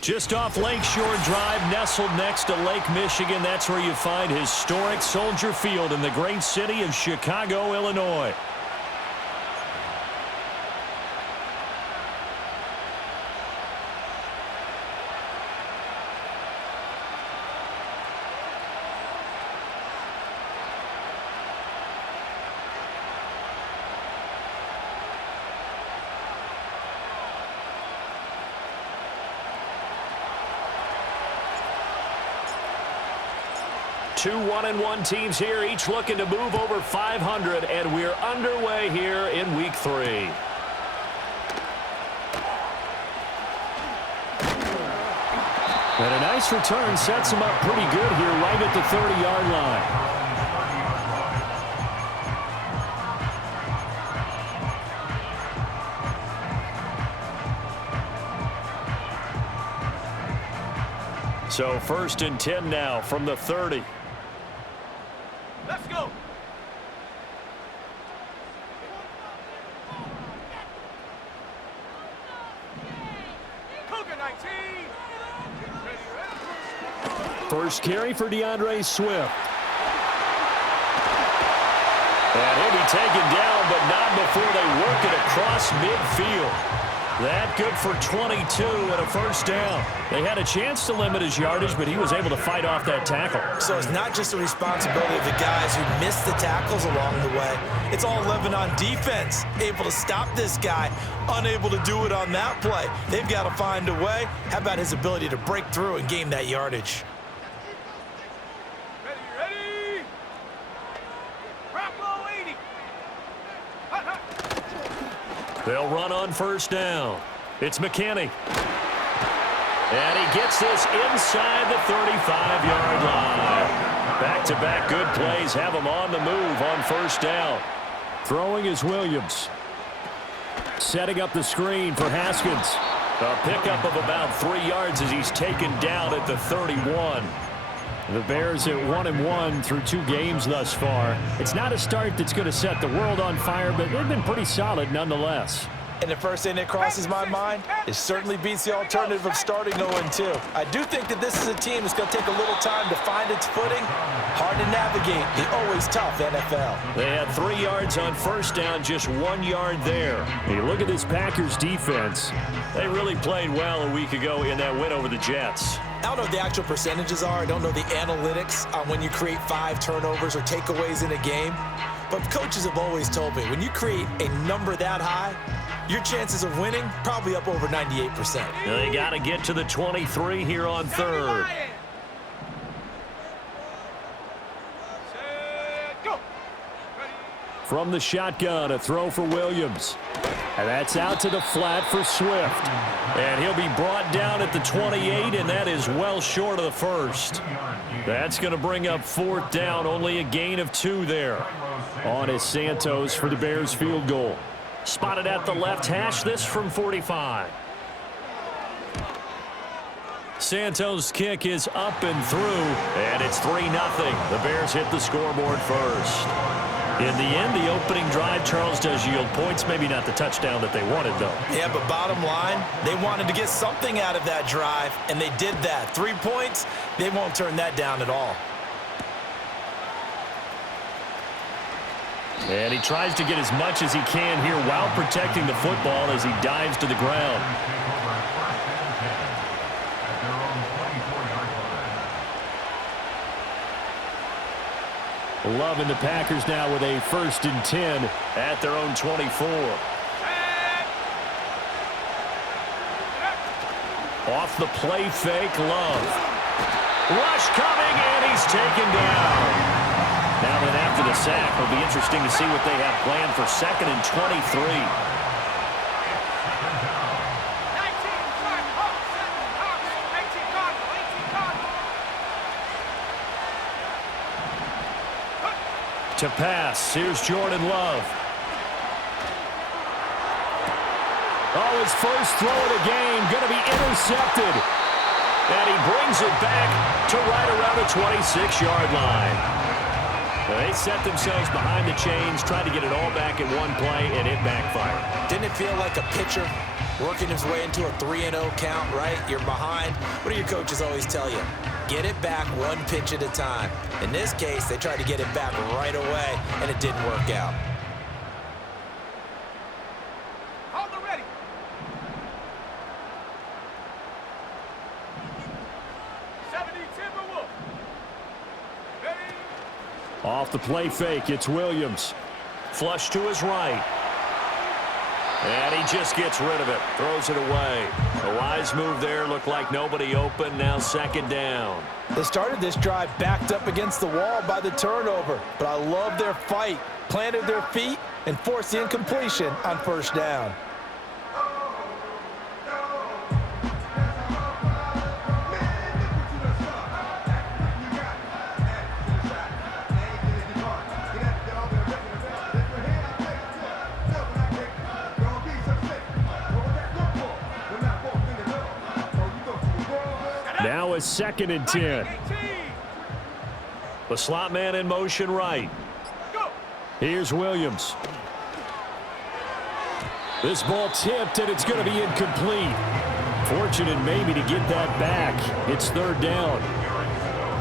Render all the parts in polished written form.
Just off Lakeshore Drive, nestled next to Lake Michigan. That's where you find historic Soldier Field in the great city of Chicago, Illinois. Two 1-1 teams here, each looking to move over 500, and we're underway here in Week 3. And a nice return sets him up pretty good here right at the 30-yard line. So 1st and 10 now from the 30. Let's go. Cougar 19. First carry for DeAndre Swift. And he'll be taken down, but not before they work it across midfield. That good for 22 and a first down. They had a chance to limit his yardage, but he was able to fight off that tackle. So it's not just the responsibility of the guys who missed the tackles along the way. It's all living on defense, able to stop this guy, unable to do it on that play. They've got to find a way. How about his ability to break through and gain that yardage? Ready. Bravo 80. Hut, hut. They'll run on first down. It's McKinney. And he gets this inside the 35-yard line. Back-to-back good plays have him on the move on first down. Throwing is Williams. Setting up the screen for Haskins. A pickup of about 3 yards as he's taken down at the 31. The Bears at 1-1 through 2 games thus far. It's not a start that's going to set the world on fire, but they've been pretty solid nonetheless. And the first thing that crosses my mind is certainly beats the alternative of starting 0-2. I do think that this is a team that's going to take a little time to find its footing. Hard to navigate the always tough NFL. They had 3 yards on first down, just 1 yard there. You look at this Packers defense. They really played well a week ago in that win over the Jets. I don't know what the actual percentages are. I don't know the analytics on when you create 5 turnovers or takeaways in a game. But coaches have always told me, when you create a number that high, your chances of winning probably up over 98%. They got to get to the 23 here on third. From the shotgun, a throw for Williams. And that's out to the flat for Swift. And he'll be brought down at the 28, and that is well short of the first. That's going to bring up fourth down, only a gain of 2 there. On is Santos for the Bears field goal. Spotted at the left hash, this from 45. Santos' kick is up and through, and it's 3-0. The Bears hit the scoreboard first. In the end, the opening drive, Charles, does yield points. Maybe not the touchdown that they wanted, though. Yeah, but bottom line, they wanted to get something out of that drive, and they did that. 3 points, they won't turn that down at all. And he tries to get as much as he can here while protecting the football as he dives to the ground. Loving the Packers now with a 1st and 10 at their own 24. Off the play fake, Love. Rush coming, and he's taken down. Now then, after the sack, it'll be interesting to see what they have planned for 2nd and 23. To pass, here's Jordan Love. Oh, his first throw of the game, going to be intercepted. And he brings it back to right around the 26-yard line. They set themselves behind the chains, tried to get it all back in one play, and it backfired. Didn't it feel like a pitcher working his way into a 3-0 count, right? You're behind. What do your coaches always tell you? Get it back 1 pitch at a time. In this case, they tried to get it back right away, and it didn't work out. Hold the ready. Timberwolf. Ready. Off the play fake, it's Williams. Flush to his right. And he just gets rid of it. Throws it away. A wise move there. Looked like nobody open. Now 2nd down. They started this drive backed up against the wall by the turnover. But I love their fight. Planted their feet and forced the incompletion on 1st down. Now a 2nd and 10. The slot man in motion right. Here's Williams. This ball tipped, and it's going to be incomplete. Fortunate maybe to get that back. It's 3rd down.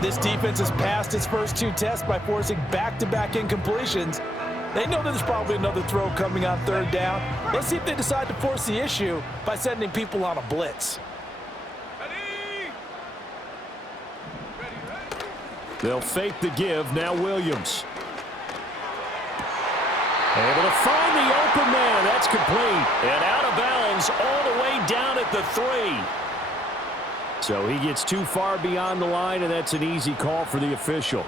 This defense has passed its first 2 tests by forcing back-to-back incompletions. They know there's probably another throw coming on third down. Let's see if they decide to force the issue by sending people on a blitz. Ready. Ready. They'll fake the give. Now Williams. Able to find the open man. That's complete. And out of bounds all the way down at the 3. So he gets too far beyond the line, and that's an easy call for the official.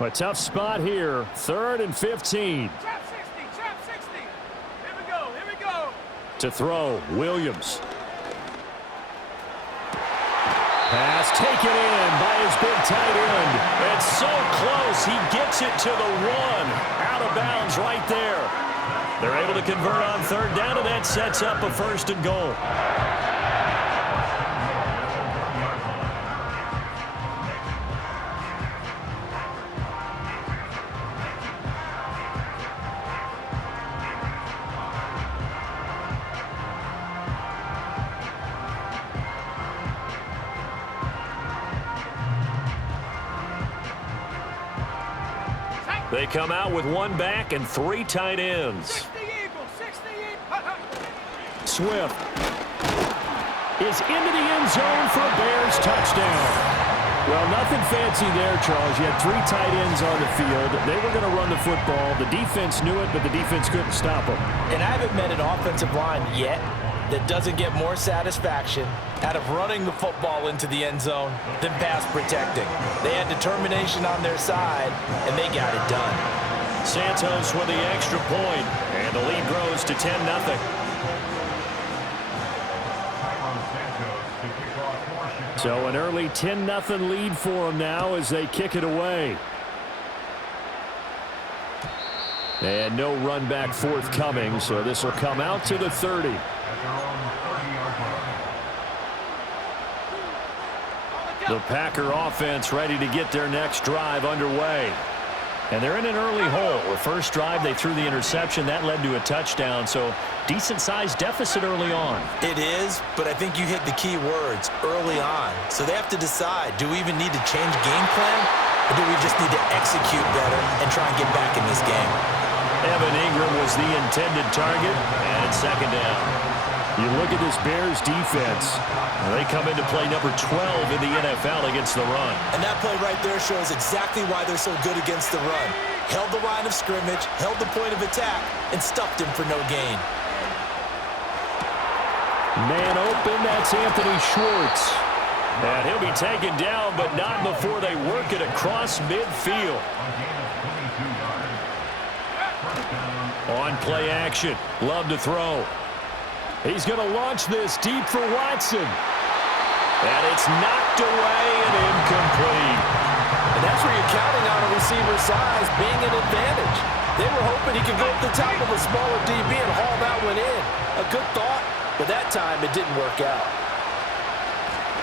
A tough spot here. 3rd and 15. Trap 60. Trap 60. Here we go. Here we go. To throw, Williams. Pass taken in by his big tight end. It's so close, he gets it to the 1. Out of bounds right there. They're able to convert on third down, and that sets up a 1st and goal. They come out with 1 back and 3 tight ends. 60 Eagles. 60 Eagles. Swift is into the end zone for a Bears touchdown. Well, nothing fancy there, Charles. You had 3 tight ends on the field. They were going to run the football. The defense knew it, but the defense couldn't stop them. And I haven't met an offensive line yet that doesn't get more satisfaction out of running the football into the end zone than pass protecting. They had determination on their side, and they got it done. Santos with the extra point, and the lead grows to 10-0. So an early 10-0 lead for them now as they kick it away. And no run back forthcoming, so this will come out to the 30. The Packer offense ready to get their next drive underway. And they're in an early hole. The first drive, they threw the interception. That led to a touchdown, so decent-sized deficit early on. It is, but I think you hit the key words, early on. So they have to decide, do we even need to change game plan, or do we just need to execute better and try and get back in this game? Evan Ingram was the intended target, and it's 2nd down. You look at this Bears defense. They come into play number 12 in the NFL against the run. And that play right there shows exactly why they're so good against the run. Held the line of scrimmage, held the point of attack, and stuffed him for no gain. Man open, that's Anthony Schwartz. And he'll be taken down, but not before they work it across midfield. On play action, Love to throw. He's going to launch this deep for Watson. And it's knocked away and incomplete. And that's where you're counting on a receiver's size being an advantage. They were hoping he could go up the top of a smaller DB and haul that one in. A good thought, but that time it didn't work out.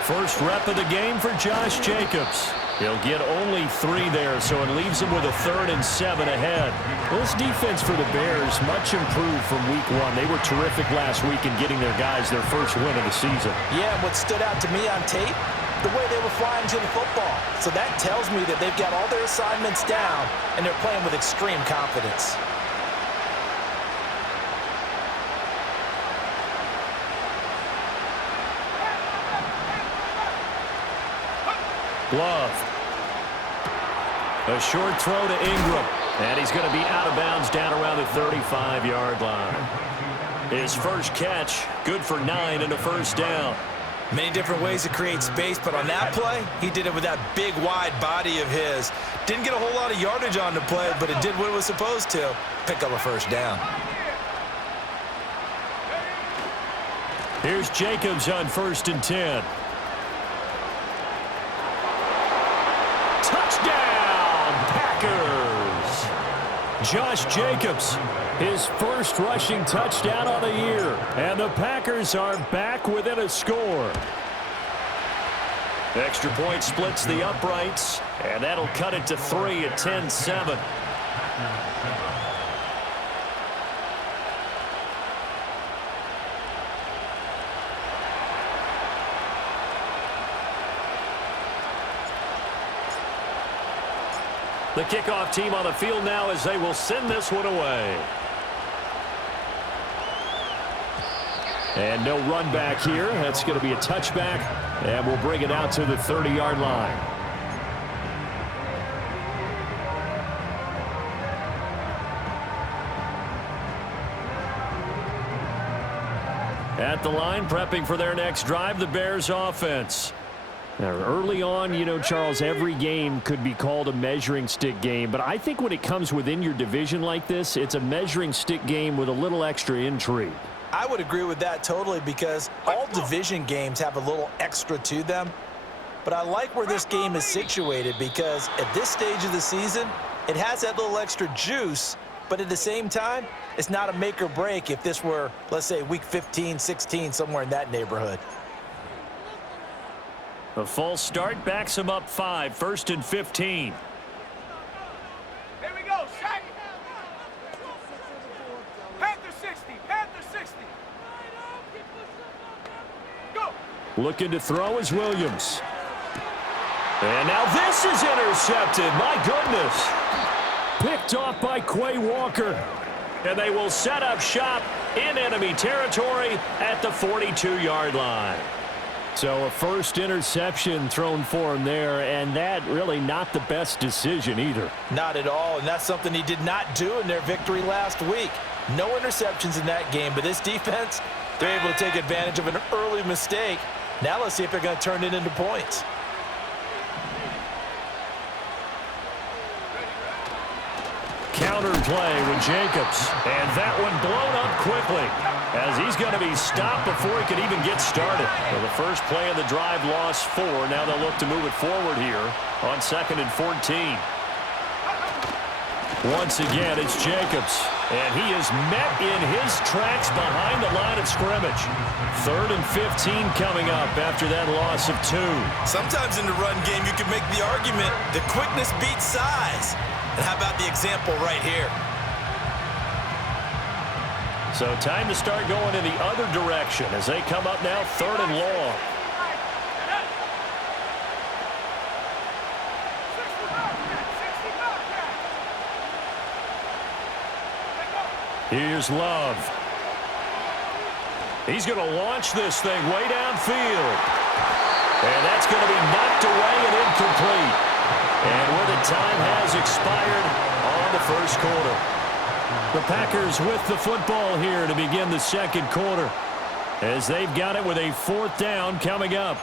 First rep of the game for Josh Jacobs. He'll get only 3 there, so it leaves him with a 3rd and 7 ahead. This defense for the Bears, much improved from week 1. They were terrific last week in getting their guys their first win of the season. Yeah, and what stood out to me on tape, the way they were flying to the football. So that tells me that they've got all their assignments down, and they're playing with extreme confidence. Love. A short throw to Ingram. And he's going to be out of bounds down around the 35-yard line. His first catch, good for 9 and a 1st down. Many different ways to create space, but on that play, he did it with that big, wide body of his. Didn't get a whole lot of yardage on the play, but it did what it was supposed to. Pick up a 1st down. Here's Jacobs on 1st and 10. Touchdown, Packers! Josh Jacobs, his first rushing touchdown on the year. And the Packers are back within a score. Extra point splits the uprights, and that'll cut it to 3 at 10-7. The kickoff team on the field now as they will send this one away. And no run back here. That's going to be a touchback, and we'll bring it out to the 30-yard line. At the line, prepping for their next drive, the Bears offense. Now, early on, you know, Charles, every game could be called a measuring stick game, but I think when it comes within your division like this, it's a measuring stick game with a little extra intrigue. I would agree with that totally because all division games have a little extra to them. But I like where this game is situated because at this stage of the season, it has that little extra juice, but at the same time, it's not a make or break if this were, let's say, week 15, 16, somewhere in that neighborhood. A false start backs him up 5, 1st and 15. Here we go, sack. Panther 60, Panther 60. Go. Looking to throw is Williams. And now this is intercepted. My goodness. Picked off by Quay Walker. And they will set up shop in enemy territory at the 42-yard line. So a first interception thrown for him there, and that really not the best decision either. Not at all, and that's something he did not do in their victory last week. No interceptions in that game, but this defense, they're able to take advantage of an early mistake. Now let's see if they're going to turn it into points. Counter play with Jacobs, and that one blown up quickly as he's going to be stopped before he can even get started. Well, the first play of the drive lost 4. Now they'll look to move it forward here on 2nd and 14. Once again, it's Jacobs, and he is met in his tracks behind the line of scrimmage. 3rd and 15 coming up after that loss of 2. Sometimes in the run game, you can make the argument that quickness beats size. And how about the example right here? So time to start going in the other direction as they come up now 3rd and long. Here's Love. He's going to launch this thing way downfield. And that's going to be knocked away and incomplete. And where the time has expired on the first quarter. The Packers with the football here to begin the second quarter as they've got it with a 4th down coming up.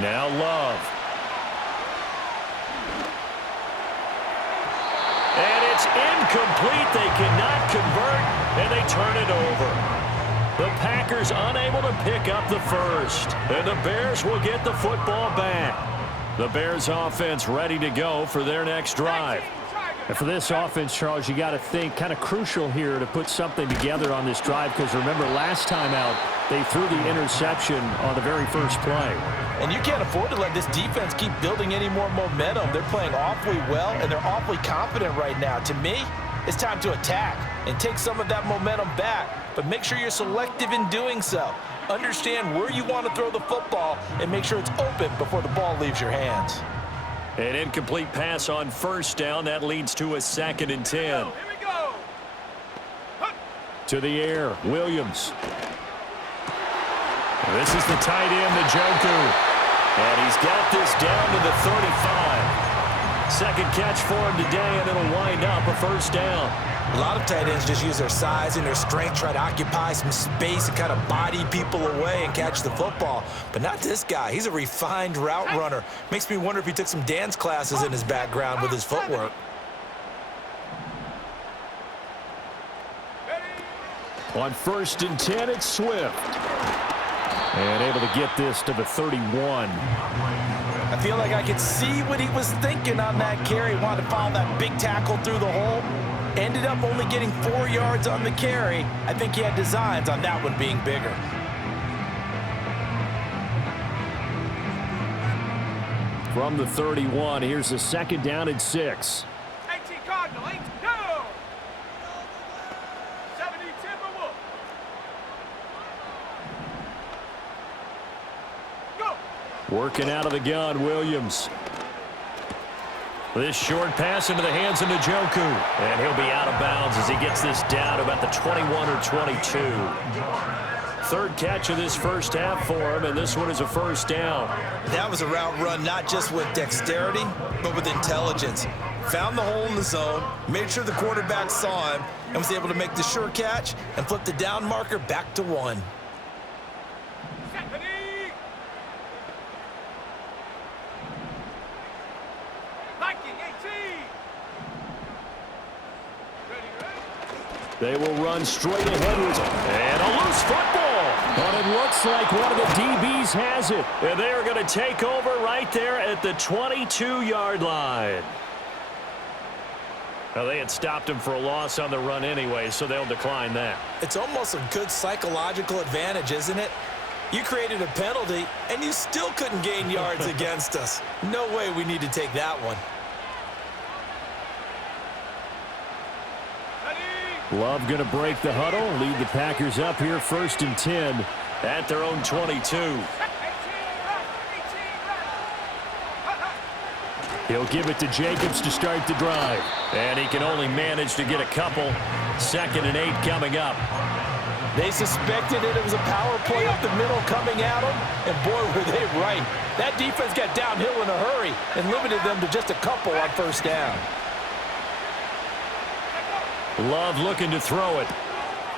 Now Love. And it's incomplete. They cannot convert, and they turn it over. The Packers unable to pick up the first, and the Bears will get the football back. The Bears offense ready to go for their next drive. And for this offense, Charles, you got to think kind of crucial here to put something together on this drive because remember last time out they threw the interception on the very first play. And you can't afford to let this defense keep building any more momentum. They're playing awfully well, and they're awfully confident right now. To me, it's time to attack and take some of that momentum back, but make sure you're selective in doing so. Understand where you want to throw the football and make sure it's open before the ball leaves your hands. An incomplete pass on 1st down. That leads to a 2nd and 10. Here we go. To the air, Williams. This is the tight end, Njoku. And he's got this down to the 35. Second catch for him today, and it'll wind up a 1st down. A lot of tight ends just use their size and their strength, try to occupy some space and kind of body people away and catch the football. But not this guy. He's a refined route runner. Makes me wonder if he took some dance classes in his background with his footwork. On 1st and 10, it's Swift. And able to get this to the 31. I feel like I could see what he was thinking on that carry. Wanted to follow that big tackle through the hole. Ended up only getting 4 yards on the carry. I think he had designs on that one being bigger. From the 31, here's the 2nd down and 6. Hey, Working out of the gun, Williams. This short pass into the hands of Njoku. And he'll be out of bounds as he gets this down to about the 21 or 22. Third catch of this first half for him, and this one is a first down. That was a route run not just with dexterity, but with intelligence. Found the hole in the zone, made sure the quarterback saw him, and was able to make the sure catch and flip the down marker back to 1. They will run straight ahead with it. And a loose football. But it looks like one of the DBs has it. And they are going to take over right there at the 22-yard line. Well, they had stopped him for a loss on the run anyway, so they'll decline that. It's almost a good psychological advantage, isn't it? You created a penalty, and you still couldn't gain yards against us. No way we need to take that one. Love going to break the huddle, lead the Packers up here 1st and 10 at their own 22. He'll give it to Jacobs to start the drive. And he can only manage to get a couple. 2nd and 8 coming up. They suspected it was a power play up the middle coming at them, and boy, were they right. That defense got downhill in a hurry and limited them to just a couple on first down. Love looking to throw it.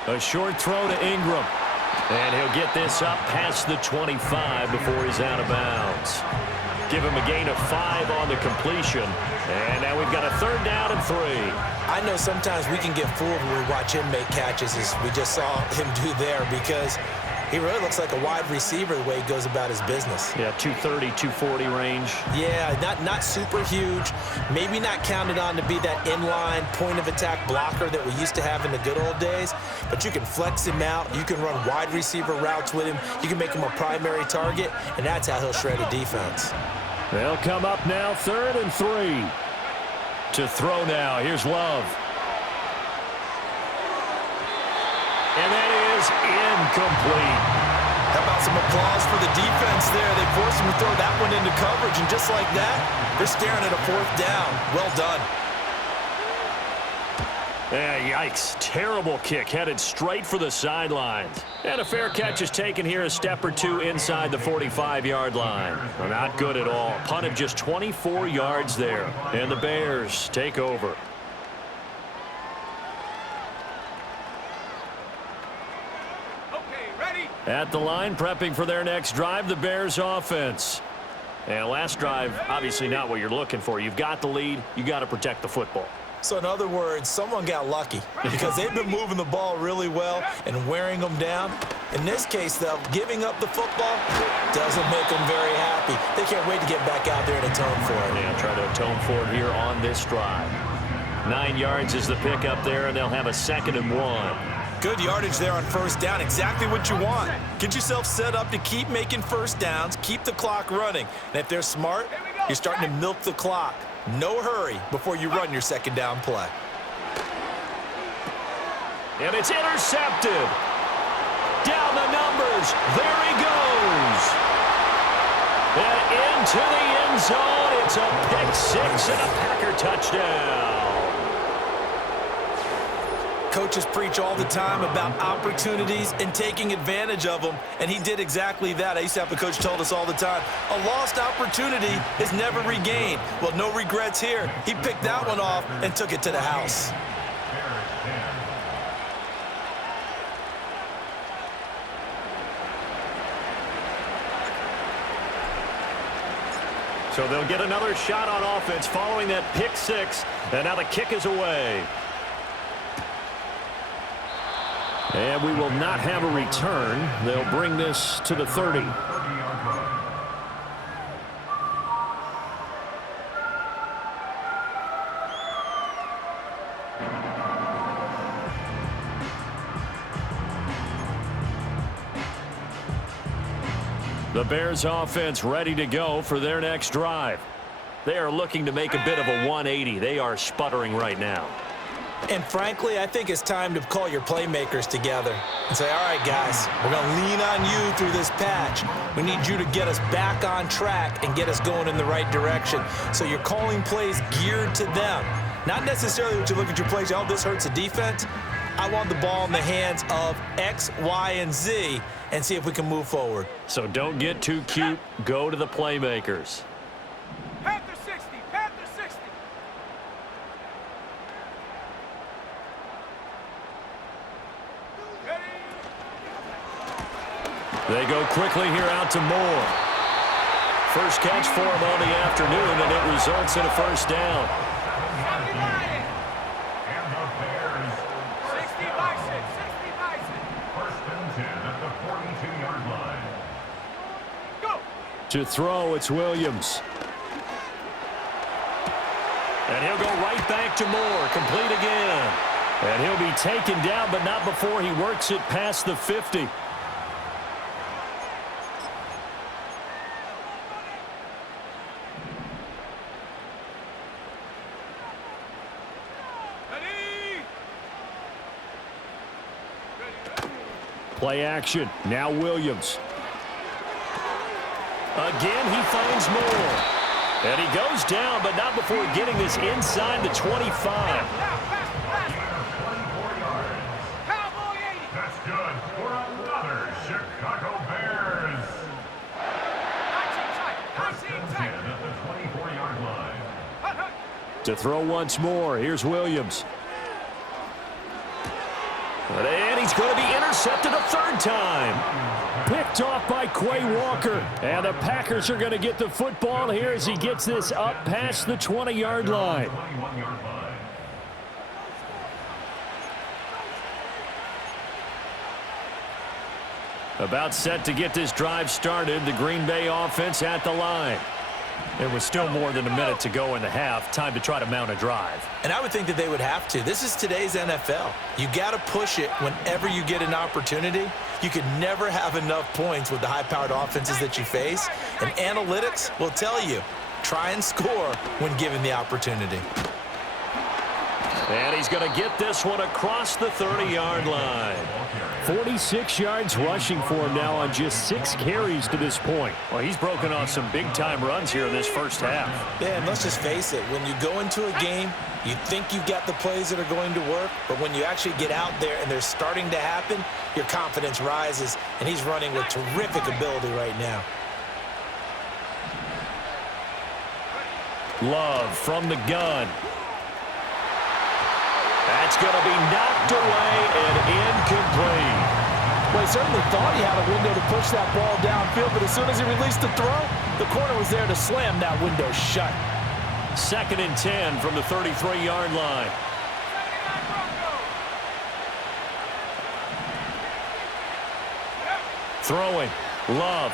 A short throw to Ingram. And he'll get this up past the 25 before he's out of bounds. Give him a gain of 5 on the completion. And now we've got a 3rd down and 3. I know sometimes we can get fooled when we watch him make catches, as we just saw him do there, because he really looks like a wide receiver the way he goes about his business. Yeah, 230, 240 range. Yeah, not super huge. Maybe not counted on to be that inline point-of-attack blocker that we used to have in the good old days. But you can flex him out. You can run wide receiver routes with him. You can make him a primary target, and that's how he'll shred a defense. They'll come up now 3rd and 3. To throw now. Here's Love. And that is incomplete. How about some applause for the defense there? They forced him to throw that one into coverage, and just like that, they're staring at a 4th down. Well done. Yeah, yikes. Terrible kick headed straight for the sidelines. And a fair catch is taken here a step or 2 inside the 45-yard line. Well, not good at all. Punt of just 24 yards there. And the Bears take over. At the line, prepping for their next drive, the Bears offense. And last drive, obviously not what you're looking for. You've got the lead. You got to protect the football. So in other words, someone got lucky because they've been moving the ball really well and wearing them down. In this case, though, giving up the football doesn't make them very happy. They can't wait to get back out there and atone for it. Yeah, try to atone for it here on this drive. 9 yards is the pickup there, and they'll have a 2nd and 1. Good yardage there on first down. Exactly what you want. Get yourself set up to keep making first downs, keep the clock running. And if they're smart, you're starting to milk the clock. No hurry before you run your 2nd down play. And it's intercepted. Down the numbers. There he goes. And into the end zone. It's a pick 6 and a Packer touchdown. Coaches preach all the time about opportunities and taking advantage of them, and he did exactly that. I used to have a coach told us all the time, a lost opportunity is never regained. Well, no regrets here. He picked that one off and took it to the house. So they'll get another shot on offense following that pick 6, and now the kick is away. And we will not have a return. They'll bring this to the 30. The Bears offense ready to go for their next drive. They are looking to make a bit of a 180. They are sputtering right now. And frankly, I think it's time to call your playmakers together and say, all right, guys, we're going to lean on you through this patch. We need you to get us back on track and get us going in the right direction. So you're calling plays geared to them. Not necessarily when you look at your plays, oh, this hurts the defense. I want the ball in the hands of X, Y, and Z and see if we can move forward. So don't get too cute. Go to the playmakers. Panther 60, Panther 60. Ready? They go quickly here out to Moore. First catch for him on the afternoon, and it results in a first down. 60 Bison, 60 Bison. First and 10 at the 42-yard line. Go. To throw, it's Williams. And he'll go right back to Moore, complete again. And he'll be taken down, but not before he works it past the 50. Play action. Now Williams. Again, he finds Moore. And he goes down, but not before getting this inside the 25. Now, fast. 24 yards. Cowboy 80. That's good for another Chicago Bears. 19 tight, First 19 and 10 tight. at the 24-yard line. Hut, hut. To throw once more. Here's Williams. And he's going to be intercepted a third time. Picked off by Quay Walker. And the Packers are going to get the football here as he gets this up past the 20-yard line. 21-yard line. About set to get this drive started. The Green Bay offense at the line. There was still more than a minute to go in the half. Time to try to mount a drive. And I would think that they would have to. This is today's NFL. You got to push it whenever you get an opportunity. You could never have enough points with the high-powered offenses that you face. And analytics will tell you, try and score when given the opportunity. And he's going to get this one across the 30-yard line. 46 yards rushing for him now on just 6 carries to this point. Well, he's broken off some big-time runs here in this first half. Yeah, and let's just face it. When you go into a game, you think you've got the plays that are going to work, but when you actually get out there and they're starting to happen, your confidence rises, and he's running with terrific ability right now. Love from the gun. That's going to be knocked away and incomplete. Well, he certainly thought he had a window to push that ball downfield, but as soon as he released the throw, the corner was there to slam that window shut. 2nd and 10 from the 33-yard line. 79 Bronco. Throwing. Love.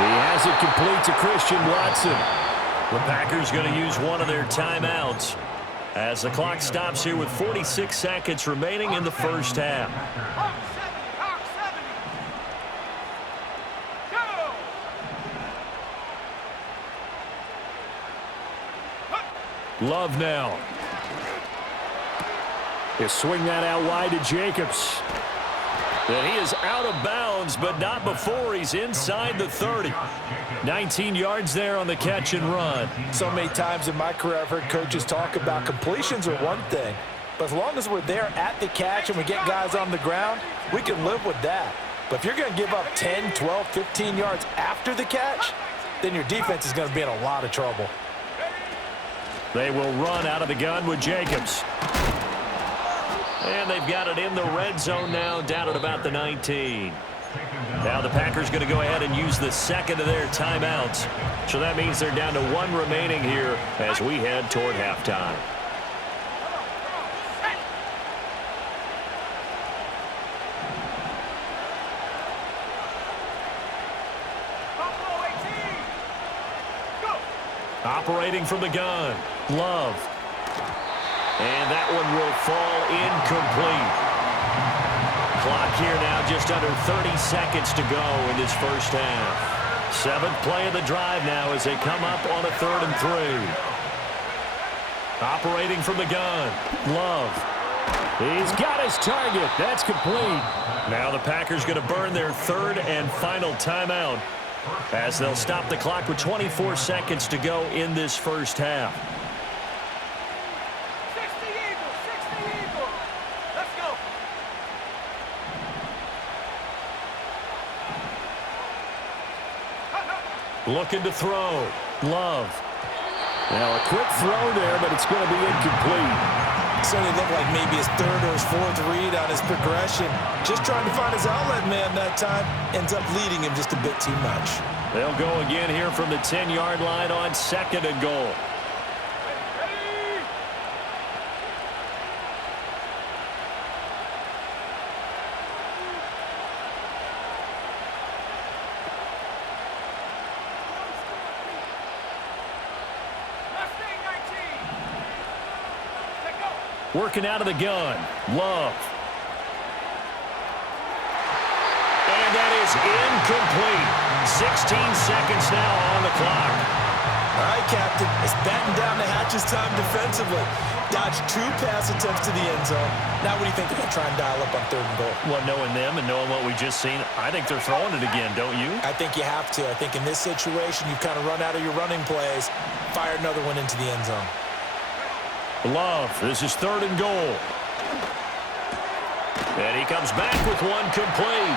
He has it complete to Christian Watson. The Packers going to use one of their timeouts as the clock stops here with 46 seconds remaining in the first half. Hawk 70. Hawk 70. Go. Love now. They swing that out wide to Jacobs. And he is out of bounds, but not before he's inside the 30. 19 yards there on the catch and run. So many times in my career, I've heard coaches talk about completions are one thing, but as long as we're there at the catch and we get guys on the ground, we can live with that. But if you're going to give up 10, 12, 15 yards after the catch, then your defense is going to be in a lot of trouble. They will run out of the gun with Jacobs. And they've got it in the red zone now, down at about the 19. Now the Packers going to go ahead and use the second of their timeouts. So that means they're down to 1 remaining here as we head toward halftime. Buffalo 18. Go. Operating from the gun, Love. And that one will fall incomplete. Clock here now just under 30 seconds to go in this first half. 7th play of the drive now as they come up on a 3rd and 3. Operating from the gun. Love. He's got his target. That's complete. Now the Packers going to burn their third and final timeout as they'll stop the clock with 24 seconds to go in this first half. 60 Eagles, 60 Eagles. Let's go. Looking to throw. Love. Now a quick throw there, but it's going to be incomplete. Certainly looked like maybe his third or his fourth read on his progression. Just trying to find his outlet man that time. Ends up leading him just a bit too much. They'll go again here from the 10-yard line on 2nd and goal. Working out of the gun. Love. And that is incomplete. 16 seconds now on the clock. All right, Captain. It's batten down the hatches time defensively. Dodged 2 pass attempts to the end zone. Now what do you think they're going to try and dial up on 3rd and goal? Well, knowing them and knowing what we just seen, I think they're throwing it again, don't you? I think you have to. I think in this situation, you've kind of run out of your running plays. Fire another one into the end zone. Love. This is 3rd and goal. And he comes back with one complete.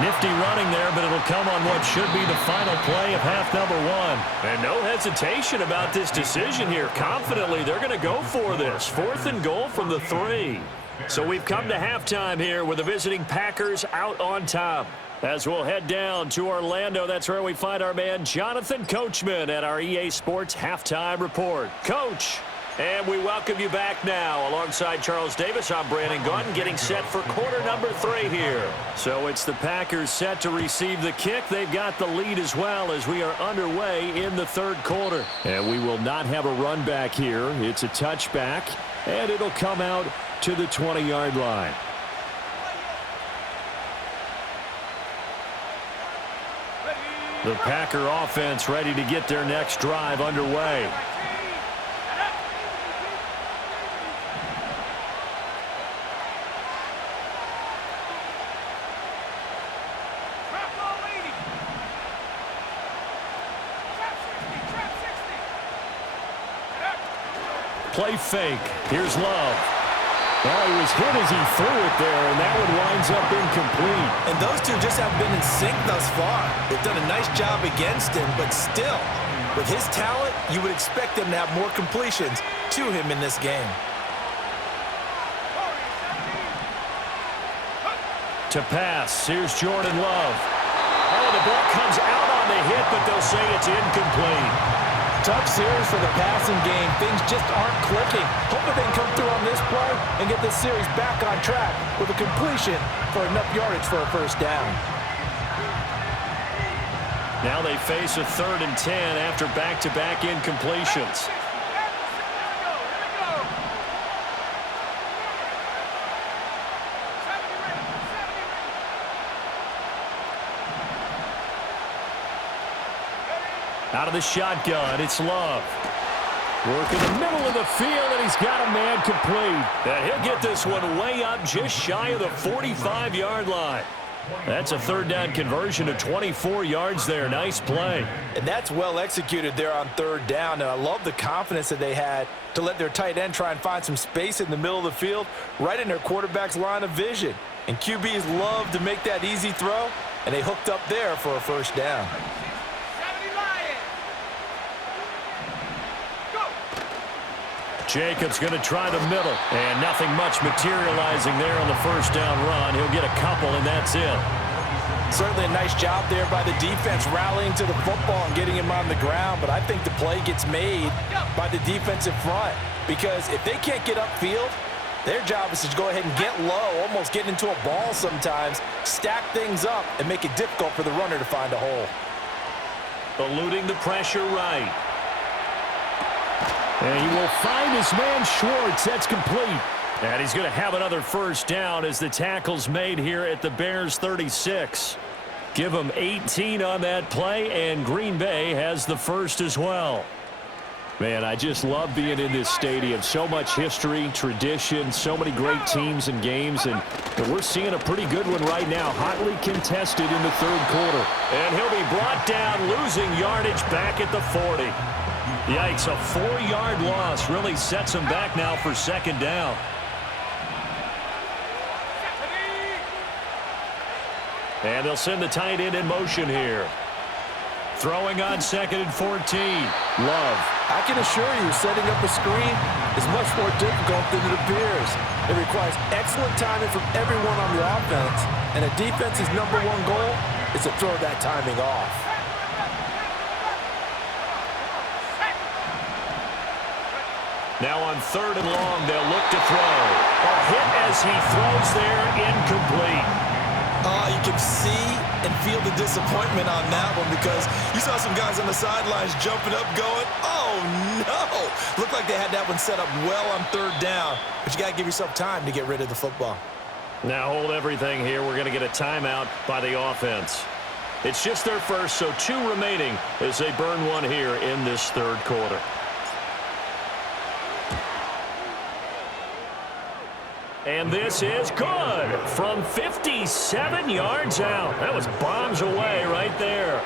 Nifty running there, but it'll come on what should be the final play of half number 1. And no hesitation about this decision here. Confidently, they're going to go for this. 4th and goal from the 3. So we've come to halftime here with the visiting Packers out on top. As we'll head down to Orlando, that's where we find our man Jonathan Coachman at our EA Sports Halftime Report. Coach. And we welcome you back now. Alongside Charles Davis, I'm Brandon Gaudin, getting set for quarter number 3 here. So it's the Packers set to receive the kick. They've got the lead as well as we are underway in the 3rd quarter. And we will not have a run back here. It's a touchback, and it'll come out to the 20-yard line. The Packer offense ready to get their next drive underway. Play fake. Here's Love. Well, he was hit as he threw it there, and that one winds up incomplete. And those two just haven't been in sync thus far. They've done a nice job against him, but still, with his talent, you would expect him to have more completions to him in this game. To pass, here's Jordan Love. Oh, the ball comes out on the hit, but they'll say it's incomplete. Tough series for the passing game. Things just aren't clicking. Hoping they can come through on this play and get this series back on track with a completion for enough yardage for a first down. Now they face a 3rd and 10 after back-to-back incompletions. Out of the shotgun, it's Love. Work in the middle of the field, and he's got a man complete. And he'll get this one way up just shy of the 45-yard line. That's a 3rd down conversion of 24 yards there. Nice play. And that's well executed there on 3rd down. And I love the confidence that they had to let their tight end try and find some space in the middle of the field, right in their quarterback's line of vision. And QBs love to make that easy throw, and they hooked up there for a first down. Jacobs going to try the middle, and nothing much materializing there on the first down run. He'll get a couple, and that's it. Certainly a nice job there by the defense rallying to the football and getting him on the ground, but I think the play gets made by the defensive front because if they can't get upfield, their job is to go ahead and get low, almost get into a ball sometimes, stack things up, and make it difficult for the runner to find a hole. Eluding the pressure right. And he will find his man Schwartz. That's complete. And he's going to have another first down as the tackle's made here at the Bears 36. Give them 18 on that play, and Green Bay has the first as well. Man, I just love being in this stadium. So much history, tradition, so many great teams and games, and we're seeing a pretty good one right now. Hotly contested in the third quarter. And he'll be brought down, losing yardage back at the 40. Yikes, a 4-yard loss really sets him back now for second down. And they'll send the tight end in motion here. Throwing on 2nd and 14. Love. I can assure you, setting up a screen is much more difficult than it appears. It requires excellent timing from everyone on the offense, and a defense's #1 goal is to throw that timing off. Now on 3rd and long, they'll look to throw. A hit as he throws there, incomplete. You can see and feel the disappointment on that one because you saw some guys on the sidelines jumping up going, oh no! Looked like they had that one set up well on 3rd down, but you got to give yourself time to get rid of the football. Now hold everything here. We're going to get a timeout by the offense. It's just their first, so 2 remaining as they burn one here in this 3rd quarter. And this is good from 57 yards out. That was bombs away right there.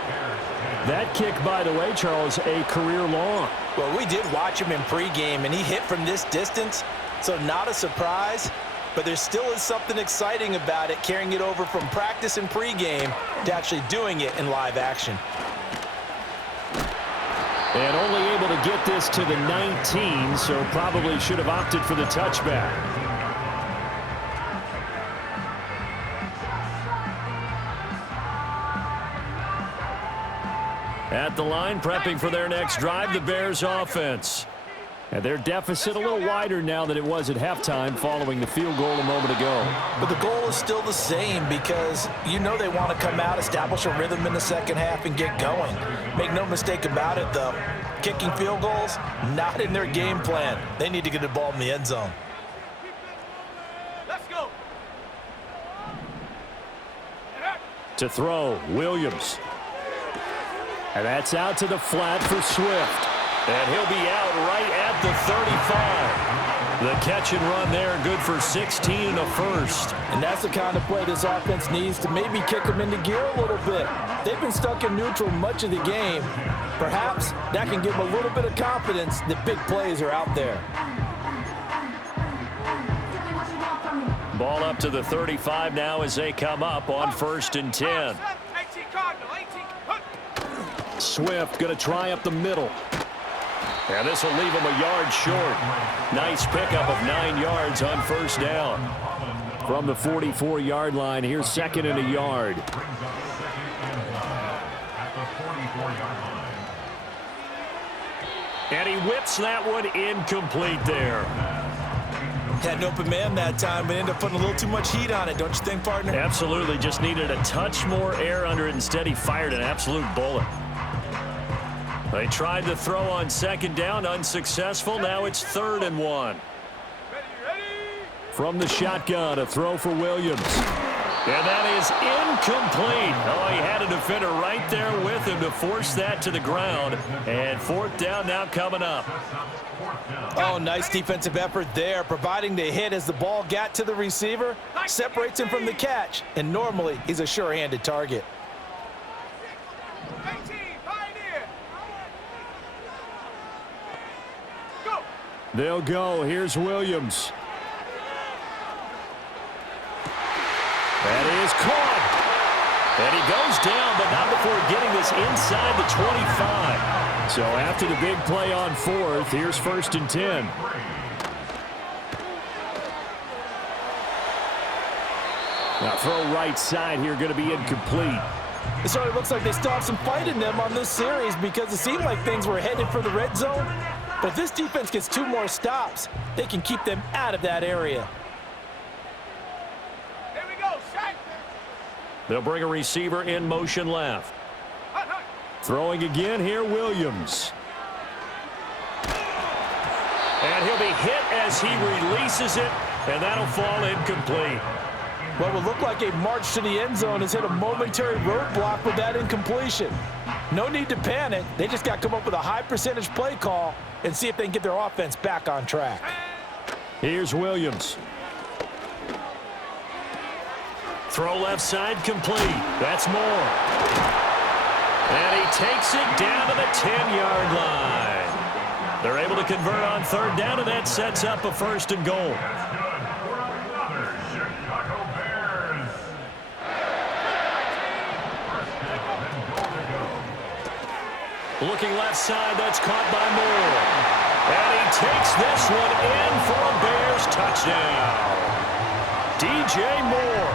That kick, by the way, Charles, a career long. Well, we did watch him in pregame, and he hit from this distance, so not a surprise. But there still is something exciting about it, carrying it over from practice and pregame to actually doing it in live action. And only able to get this to the 19, so probably should have opted for the touchback. At the line, prepping for their next drive, the Bears offense. And their deficit a little wider now than it was at halftime following the field goal a moment ago. But the goal is still the same because you know they want to come out, establish a rhythm in the second half, and get going. Make no mistake about it, though. Kicking field goals, not in their game plan. They need to get the ball in the end zone. Let's go. To throw, Williams. And that's out to the flat for Swift. And he'll be out right at the 35. The catch and run there, good for 16 and a first. And that's the kind of play this offense needs to maybe kick them into gear a little bit. They've been stuck in neutral much of the game. Perhaps that can give them a little bit of confidence that big plays are out there. Ball up to the 35 now as they come up on 1st and 10. 18 Cardinal, 18. Swift going to try up the middle. And this will leave him a yard short. Nice pickup of 9 yards on 1st down. From the 44-yard line, here's 2nd and a yard. And he whips that one incomplete there. Had an open man that time, but ended up putting a little too much heat on it, don't you think, partner? Absolutely, just needed a touch more air under it. Instead, he fired an absolute bullet. They tried to throw on 2nd down, unsuccessful. Now it's 3rd and 1. Ready. From the shotgun, a throw for Williams. And that is incomplete. Oh, he had a defender right there with him to force that to the ground. And 4th down now coming up. Oh, nice defensive effort there, providing the hit as the ball got to the receiver, separates him from the catch, and normally he's a sure-handed target. 18, Pioneer. Go. They'll go. Here's Williams. That is caught. And he goes down, but not before getting this inside the 25. So after the big play on 4th, here's 1st and 10. Now throw right side here, going to be incomplete. It certainly looks like they still have some fight in them on this series because it seemed like things were headed for the red zone. But if this defense gets 2 more stops, they can keep them out of that area. Here we go, Shaq. They'll bring a receiver in motion left. Throwing again here, Williams. And he'll be hit as he releases it, and that'll fall incomplete. What would look like a march to the end zone has hit a momentary roadblock with that incompletion. No need to panic. They just got to come up with a high percentage play call and see if they can get their offense back on track. Here's Williams. Throw left side complete. That's Moore. And he takes it down to the 10-yard line. They're able to convert on third down, and that sets up a 1st and goal. Looking left side, that's caught by Moore. And he takes this one in for a Bears touchdown. DJ Moore,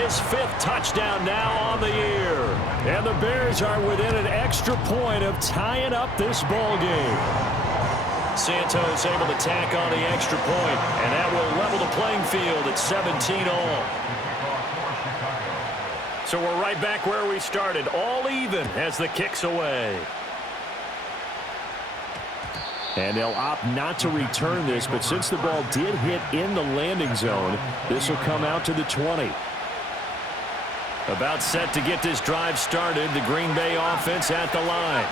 his 5th touchdown now on the year. And the Bears are within an extra point of tying up this ball game. Santos able to tack on the extra point, and that will level the playing field at 17 all. So we're right back where we started, all even as the kick's away. And they'll opt not to return this, but since the ball did hit in the landing zone, this will come out to the 20. About set to get this drive started, the Green Bay offense at the line.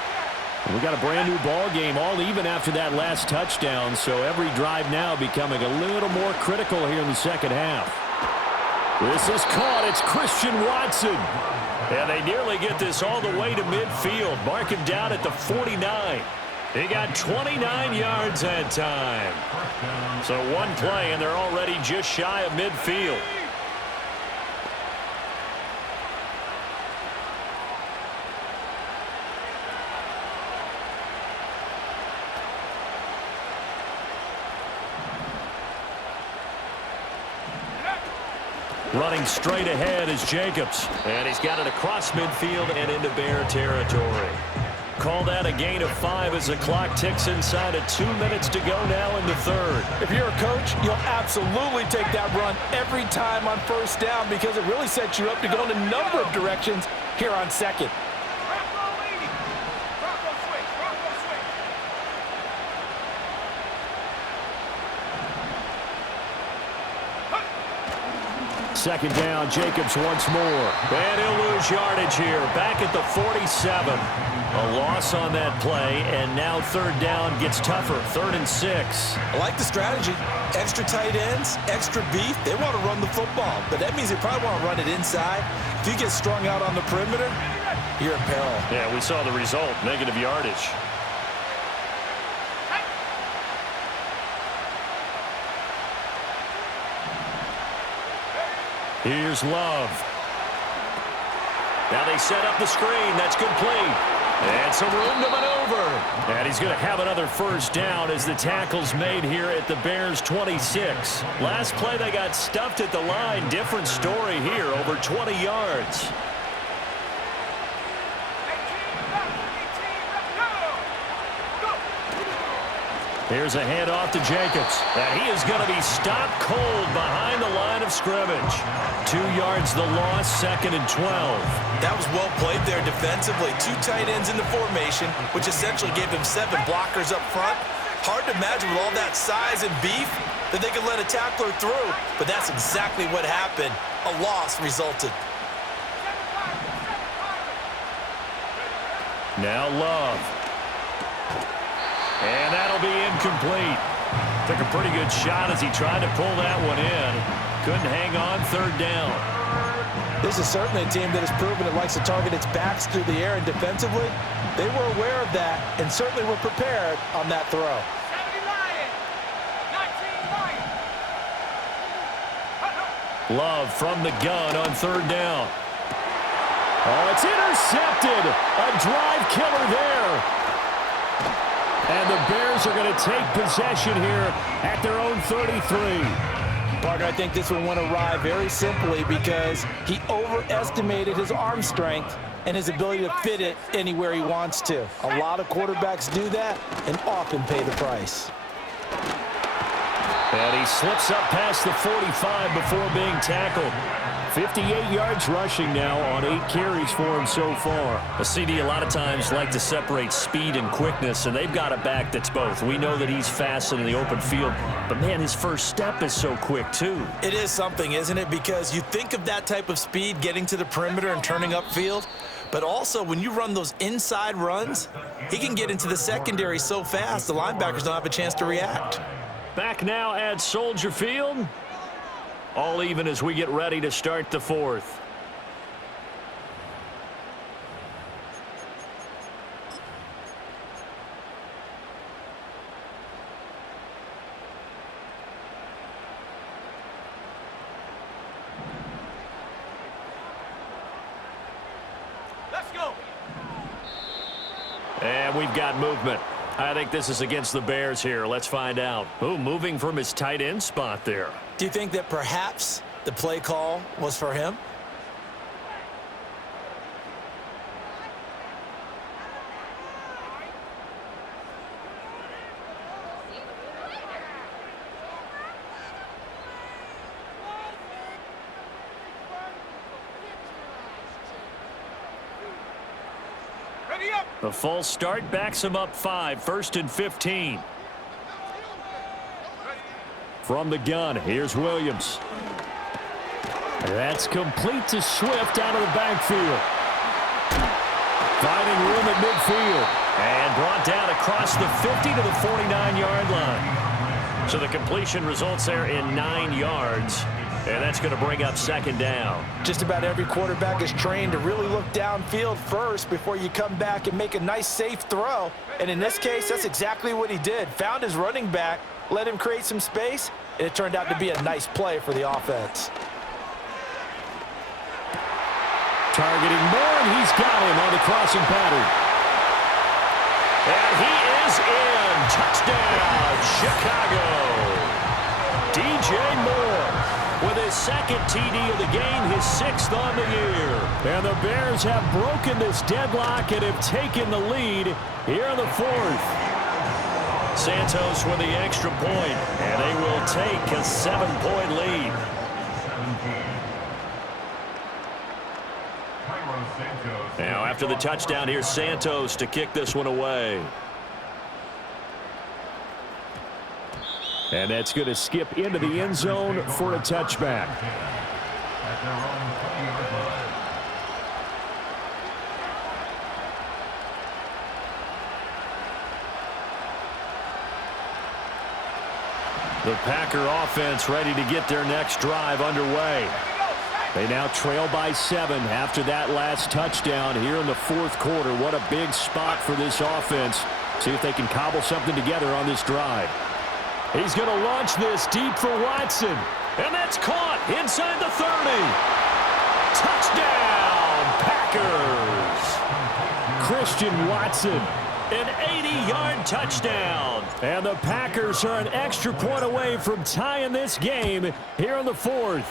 We got a brand new ball game, all even after that last touchdown, so every drive now becoming a little more critical here in the second half. This is caught. It's Christian Watson. And they nearly get this all the way to midfield. Mark him down at the 49. He got 29 yards that time. So one play, and they're already just shy of midfield. Running straight ahead is Jacobs. And he's got it across midfield and into Bear territory. Call that a gain of 5 as the clock ticks inside of 2 minutes to go now in the third. If you're a coach, you'll absolutely take that run every time on 1st down because it really sets you up to go in a number of directions here on 2nd. Second down, Jacobs once more. And he'll lose yardage here, back at the 47. A loss on that play, and now third down gets tougher, 3rd and 6. I like the strategy. Extra tight ends, extra beef. They want to run the football, but that means they probably want to run it inside. If you get strung out on the perimeter, you're in peril. Yeah, we saw the result, negative yardage. Here's Love. Now they set up the screen. That's complete. And some room to maneuver. And he's going to have another 1st down as the tackle's made here at the Bears 26. Last play they got stuffed at the line. Different story here, over 20 yards. Here's a handoff to Jacobs. And he is going to be stopped cold behind the line of scrimmage. 2 yards the loss, 2nd and 12. That was well played there defensively. 2 tight ends in the formation, which essentially gave them 7 blockers up front. Hard to imagine with all that size and beef that they could let a tackler through. But that's exactly what happened. A loss resulted. Now Love. And that'll be incomplete. Took a pretty good shot as he tried to pull that one in. Couldn't hang on 3rd down. This is certainly a team that has proven it likes to target its backs through the air, and defensively, they were aware of that and certainly were prepared on that throw. 70 Lions, 19 Lions. Love from the gun on 3rd down. Oh, it's intercepted. A drive killer there. And the Bears are going to take possession here at their own 33. Parker, I think this one went awry very simply because he overestimated his arm strength and his ability to fit it anywhere he wants to. A lot of quarterbacks do that and often pay the price. And he slips up past the 45 before being tackled. 58 yards rushing now on 8 carries for him so far. A CD a lot of times like to separate speed and quickness, and they've got a back that's both. We know that he's fast in the open field, but, man, his first step is so quick, too. It is something, isn't it? Because you think of that type of speed getting to the perimeter and turning upfield, but also when you run those inside runs, he can get into the secondary so fast the linebackers don't have a chance to react. Back now at Soldier Field. All even as we get ready to start the fourth. Let's go. And we've got movement. I think this is against the Bears here. Let's find out. Ooh, moving from his tight end spot there. Do you think that perhaps the play call was for him? Ready up. The false start backs him up 5, 1st and 15. From the gun, here's Williams. That's complete to Swift out of the backfield. Finding room at midfield. And brought down across the 50 to the 49-yard line. So the completion results there in 9 yards. And that's going to bring up 2nd down. Just about every quarterback is trained to really look downfield first before you come back and make a nice, safe throw. And in this case, that's exactly what he did. Found his running back, let him create some space, and it turned out to be a nice play for the offense. Targeting Moore, and he's got him on the crossing pattern. And he is in. Touchdown, Chicago. DJ Moore with his 2nd TD of the game, his 6th on the year. And the Bears have broken this deadlock and have taken the lead here in the 4th. Santos with the extra point, and they will take a 7-point lead. Now, after the touchdown, here's Santos to kick this one away. And that's going to skip into the end zone for a touchback. The Packer offense ready to get their next drive underway. They now trail by 7 after that last touchdown here in the 4th quarter. What a big spot for this offense. See if they can cobble something together on this drive. He's going to launch this deep for Watson. And that's caught inside the 30. Touchdown, Packers. Christian Watson. An 80-yard touchdown. And the Packers are an extra point away from tying this game here in the 4th.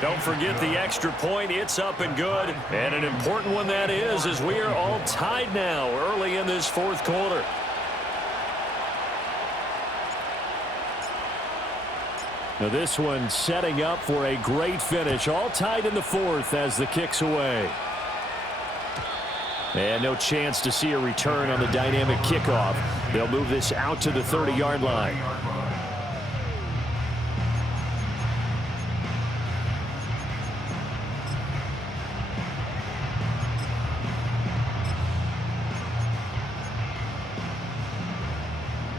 Don't forget the extra point. It's up and good. And an important one that is, as we are all tied now early in this 4th quarter. Now this one setting up for a great finish. All tied in the 4th as the kick's away. And no chance to see a return on the dynamic kickoff. They'll move this out to the 30-yard line.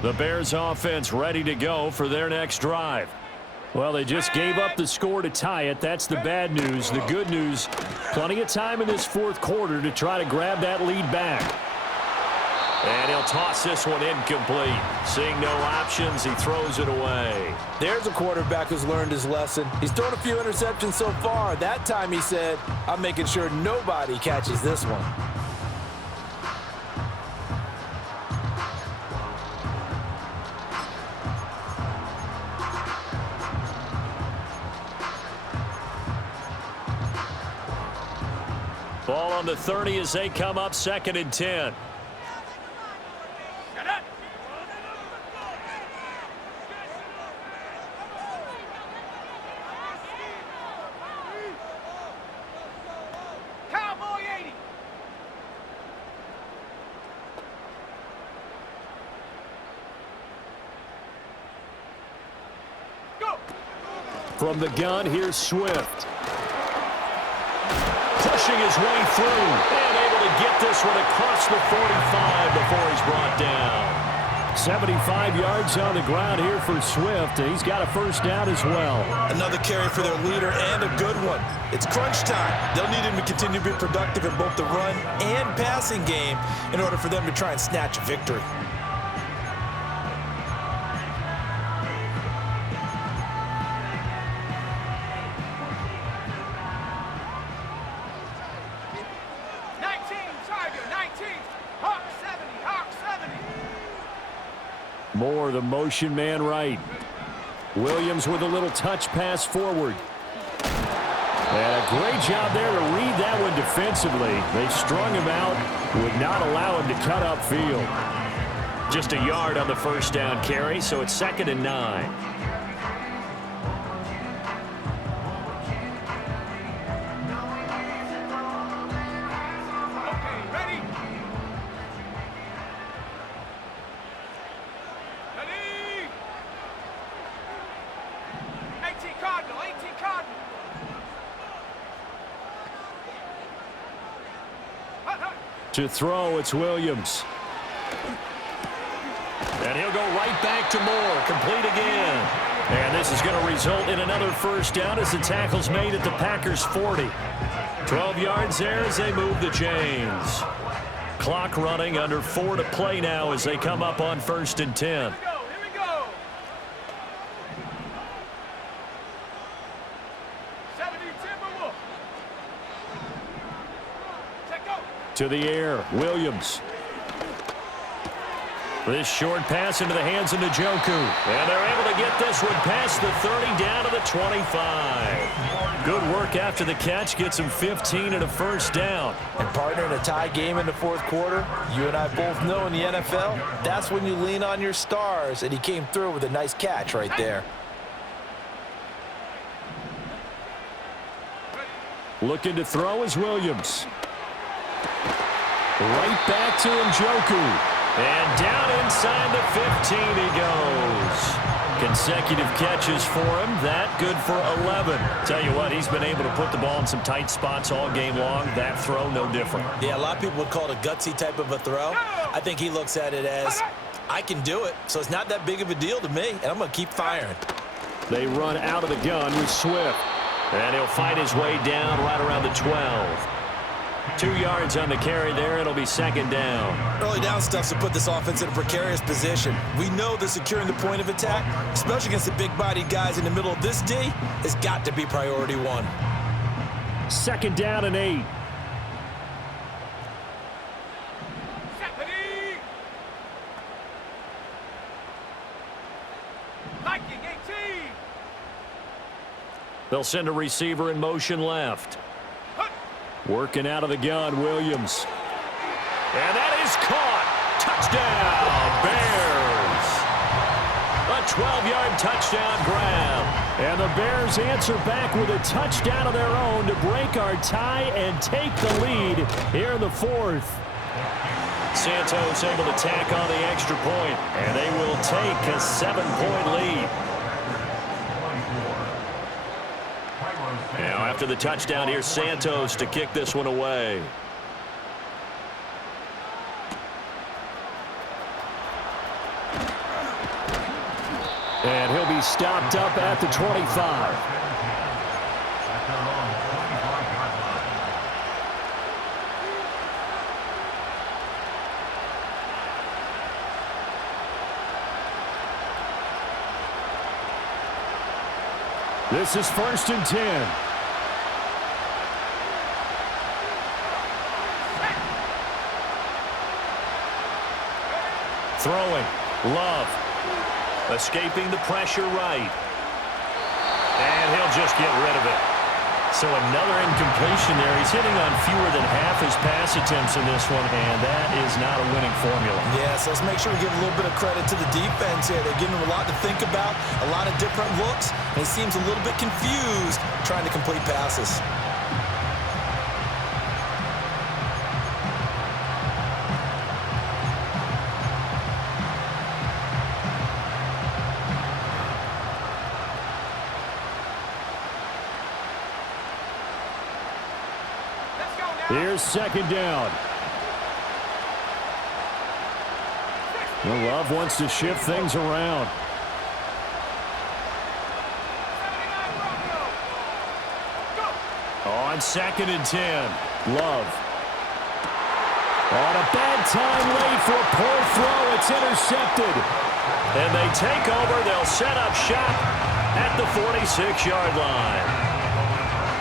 The Bears offense ready to go for their next drive. Well, they just gave up the score to tie it. That's the bad news. The good news, plenty of time in this 4th quarter to try to grab that lead back. And he'll toss this one incomplete. Seeing no options, he throws it away. There's a quarterback who's learned his lesson. He's thrown a few interceptions so far. That time he said, I'm making sure nobody catches this one. Ball on the 30 as they come up 2nd and 10. From the gun, here's Swift. Pushing his way through and able to get this one across the 45 before he's brought down. 75 yards on the ground here for Swift. He's got a first down as well. Another carry for their leader and a good one. It's crunch time. They'll need him to continue to be productive in both the run and passing game in order for them to try and snatch a victory. Moore, the motion man right. Williams with a little touch pass forward. And a great job there to read that one defensively. They strung him out, would not allow him to cut upfield. Just a yard on the first down carry, so it's 2nd and 9. To throw, it's Williams. And he'll go right back to Moore, complete again. And this is going to result in another first down as the tackle's made at the Packers' 40. 12 yards there as they move the chains. Clock running, under 4 to play now as they come up on 1st and 10. To the air, Williams. This short pass into the hands of Njoku. And they're able to get this one past the 30 down to the 25. Good work after the catch. Gets him 15 and a first down. And partner, in a tie game in the fourth quarter, you and I both know in the NFL, that's when you lean on your stars, and he came through with a nice catch right there. Looking to throw is Williams. Right back to Njoku. And down inside the 15 he goes. Consecutive catches for him. That good for 11. Tell you what, he's been able to put the ball in some tight spots all game long. That throw, no different. Yeah, a lot of people would call it a gutsy type of a throw. I think he looks at it as, I can do it, so it's not that big of a deal to me, and I'm going to keep firing. They run out of the gun with Swift. And he'll fight his way down right around the 12. 2 yards on the carry there. It'll be 2nd down. Early down stuff to put this offense in a precarious position. We know that securing the point of attack, especially against the big-bodied guys in the middle of this D, has got to be priority 1. 2nd down and 8. They'll send a receiver in motion left. Working out of the gun, Williams. And that is caught. Touchdown, Bears. A 12-yard touchdown grab. And the Bears answer back with a touchdown of their own to break our tie and take the lead here in the 4th. Santos able to tack on the extra point, and they will take a 7-point lead. Now after the touchdown, here's Santos to kick this one away. And he'll be stopped up at the 25. This is 1st and 10. Throwing. Love. Escaping the pressure right. And he'll just get rid of it. So another incompletion there. He's hitting on fewer than half his pass attempts in this one, and that is not a winning formula. Yeah, so let's make sure we give a little bit of credit to the defense here. They're giving him a lot to think about, a lot of different looks, and he seems a little bit confused trying to complete passes. Here's second down. Love wants to shift things around. On 2nd and 10, Love. On a bad time late for a poor throw. It's intercepted. And they take over. They'll set up shop at the 46-yard line.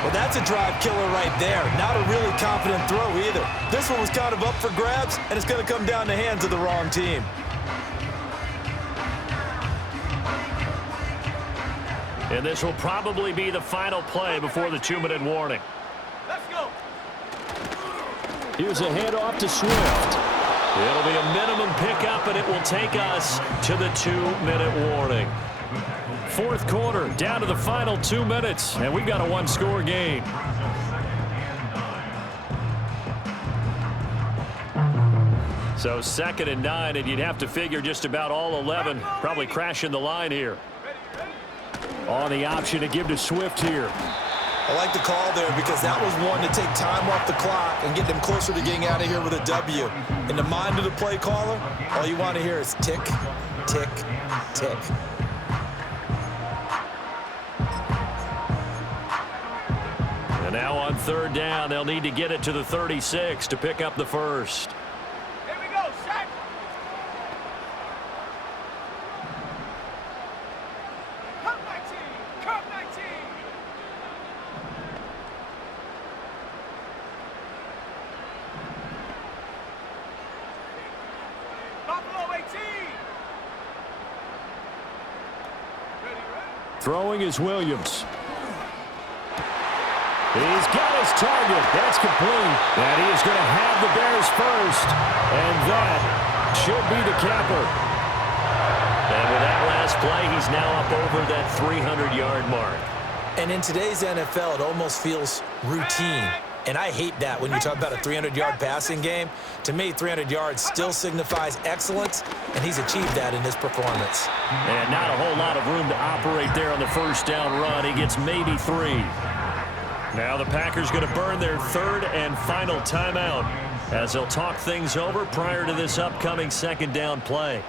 Well, that's a drive killer right there. Not a really confident throw either. This one was kind of up for grabs, and it's going to come down the hands of the wrong team. And this will probably be the final play before the 2-minute warning. Let's go. Here's a handoff to Swift. It'll be a minimum pickup, and it will take us to the 2-minute warning. Fourth quarter, down to the final 2 minutes, and we've got a one-score game. So 2nd and 9, and you'd have to figure just about all 11 probably crashing the line here. On the option to give to Swift here. I like the call there because that was one to take time off the clock and get them closer to getting out of here with a W. In the mind of the play caller, all you want to hear is tick, tick, tick. And now on 3rd down, they'll need to get it to the 36 to pick up the first. Here we go, set. Come 19, come 19. Buffalo 18. Ready? Throwing is Williams. He's got his target. That's complete. And he is going to have the Bears first. And that should be the capper. And with that last play, he's now up over that 300-yard mark. And in today's NFL, it almost feels routine. And I hate that when you talk about a 300-yard passing game. To me, 300 yards still signifies excellence, and he's achieved that in his performance. And not a whole lot of room to operate there on the first down run. He gets maybe 3. Now the Packers going to burn their 3rd and final timeout as they'll talk things over prior to this upcoming 2nd down play.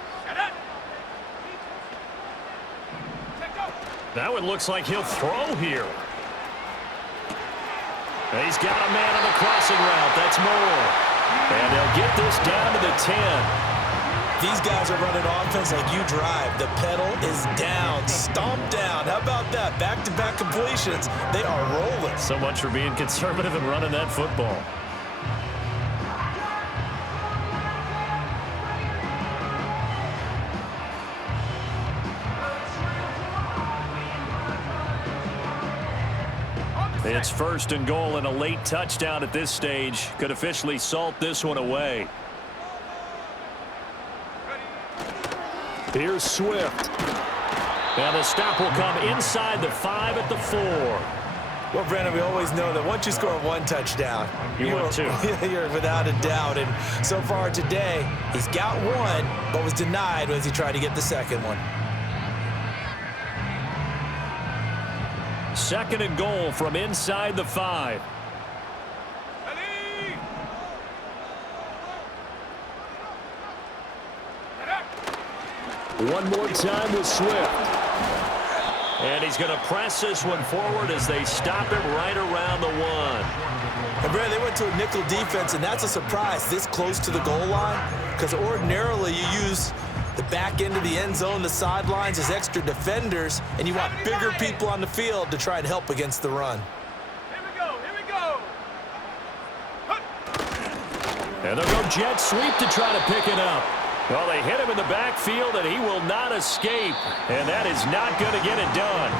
That one looks like he'll throw here. He's got a man on the crossing route. That's Moore. And they'll get this down to the 10. These guys are running offense like you drive. The pedal is down, stomped down. How about that? Back-to-back completions. They are rolling. So much for being conservative and running that football. It's 1st and goal, and a late touchdown at this stage could officially salt this one away. Here's Swift. And the stop will come inside the 5 at the 4. Well, Brandon, we always know that once you score one touchdown, want 2. You're without a doubt. And so far today, he's got one, but was denied as he tried to get the second one. 2nd and goal from inside the 5. One more time with Swift. And he's going to press this one forward as they stop him right around the 1. And Brad, they went to a nickel defense, and that's a surprise this close to the goal line, because ordinarily you use the back end of the end zone, the sidelines as extra defenders, and you want bigger people on the field to try and help against the run. Here we go, here we go. And they'll go jet sweep to try to pick it up. Well, they hit him in the backfield, and he will not escape. And that is not going to get it done.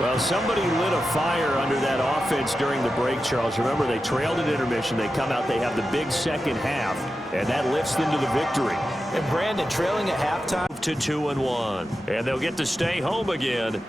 Well, somebody lit a fire under that offense during the break, Charles. Remember, they trailed at intermission. They come out, they have the big second half, and that lifts them to the victory. And Brandon, trailing at halftime To 2-1. And they'll get to stay home again.